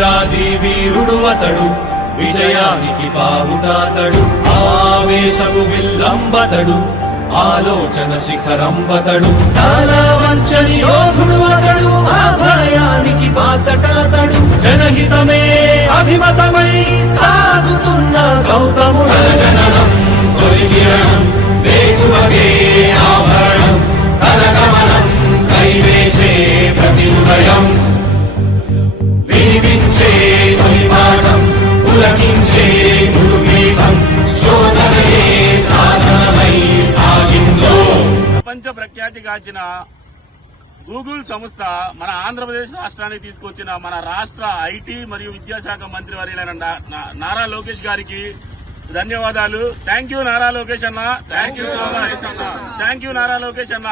వీరాది వీరుడు అతడు విజయానికి బావుటాతడు ఆవేశపు విల్లంబతడు ఆలోచన శిఖరంబతడు. చాలా వంచని యోధుడు అతడు ఆ భయానికి బాసటాతడు. జనహితమే అభిమతమై సాగుతున్న గౌతముడు. జననం తొలి కిరణం వేకువకే గురుపీఠం శోధనయే సాధనమై సాగిందో. ప్రపంచ ప్రఖ్యాతిగాంచిన గూగుల్ సంస్థ మన ఆంధ్రప్రదేశ్ రాష్ట్రానికి తీసుకొచ్చిన మన రాష్ట్ర ఐటీ మరియు విద్యాశాఖ మంత్రి వర్యులైన నారా లోకేష్ గారికి ధన్యవాదాలు. థ్యాంక్ యూ నారా లోకేష్ అన్న. Thank you so much thank you Nara Lokesh అన్న.